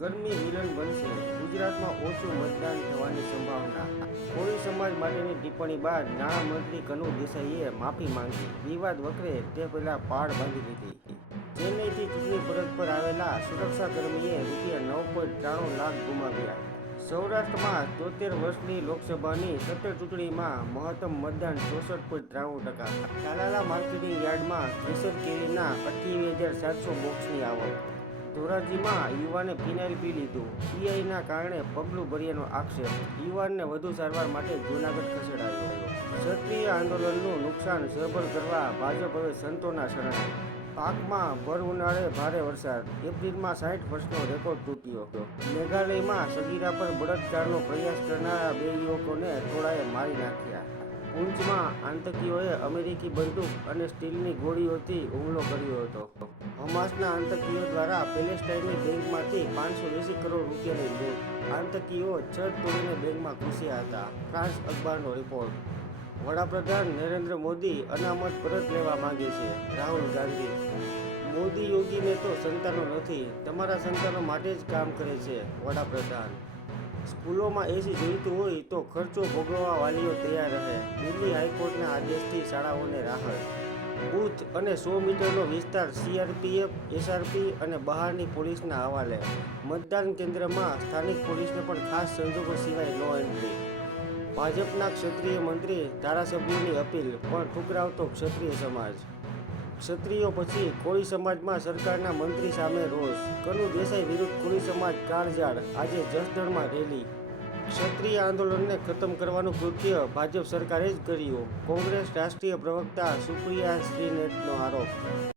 ગરમી વિલન બનશે, ગુજરાતમાં ઓછું મતદાન થવાની સંભાવના. કોળી સમાજ માટેની ટિપ્પણી બાદ નાણામંત્રી કનુ દેસાઈએ માફી માંગી. વિવાદ વકરે તે પહેલા પાળ બાંધી લીધી. ચેન્નઈથી ચૂંટણી પરત પર આવેલા સુરક્ષાકર્મીએ ₹9.93 લાખ ગુમાવ્યા. સૌરાષ્ટ્રમાં 73 વર્ષની લોકસભાની 17 ચૂંટણીમાં મહત્તમ મતદાન 64.93%. તાલાલા માર્કેટિંગ યાર્ડમાં કેસર કેરીના 28,700 બોક્સની આવક. ધોરાજીમાં યુવાને ફિનાઇલ પી લીધું, પીઆઈના કારણે પગલું ભર્યાનો આક્ષેપ. યુવાનને વધુ સારવાર માટે જૂનાગઢ ખસેડાયો. ક્ષત્રિય આંદોલનનું નુકસાન સરભર કરવા ભાજપ હવે સંતોના શરણે. પાકમાં ભર ઉનાળે ભારે વરસાદ, એપ્રિલમાં 60% રેકોર્ડ તૂટ્યો. મેઘાલયમાં સગીરા પર બળાત્કારનો પ્રયાસ કરનારા 2 યુવકોને ટોળાએ મારી નાખ્યા. પૂંચમાં આતંકીઓએ અમેરિકી બંદૂક અને સ્ટીલની ગોળીઓથી હુમલો કર્યો હતો. હમાસના આતંકીઓ દ્વારા પેલેસ્ટાઇનની બેંકમાંથી 580 કરોડ રૂપિયાની લૂંટ. આતંકીઓ છત તોડીને બેંકમાં ઘૂસ્યા હતા. ફ્રાન્સ અખબારનો રિપોર્ટ. વડાપ્રધાન નરેન્દ્ર મોદી અનામત પરત લેવા માંગે છે. રાહુલ ગાંધી. મોદી યોગીને તો સંતાનો નથી, તમારા સંતાનો માટે જ કામ કરે છે. વડાપ્રધાન. સ્કૂલોમાં એસી જોઈતું હોય તો ખર્ચો ભોગવવા વાલીઓ તૈયાર રહે. દિલ્હી હાઈકોર્ટના આદેશથી શાળાઓને રાહત. બૂથ અને 100 મીટરનો વિસ્તાર સીઆરપીએફ, એસઆરપી અને બહારની પોલીસના હવાલે. મતદાન કેન્દ્રમાં સ્થાનિક પોલીસને પણ ખાસ સંજોગો સિવાય નો એન્ટ્રી. ભાજપના ક્ષત્રિય મંત્રી ધારાસભ્યોની અપીલ પણ ઠુકરાવતો ક્ષત્રિય સમાજ. ક્ષત્રિયો પછી કોળી સમાજમાં સરકારના મંત્રી સામે રોષ. કનુ દેસાઈ વિરુદ્ધ કોળી સમાજ કાળઝાળ. આજે જસદણમાં રેલી. ક્ષત્રિય આંદોલનને ખતમ કરવાનું કૃત્ય ભાજપ સરકારે જ કર્યું. કોંગ્રેસ રાષ્ટ્રીય પ્રવક્તા સુપ્રિયા શ્રીનેતનો આરોપ.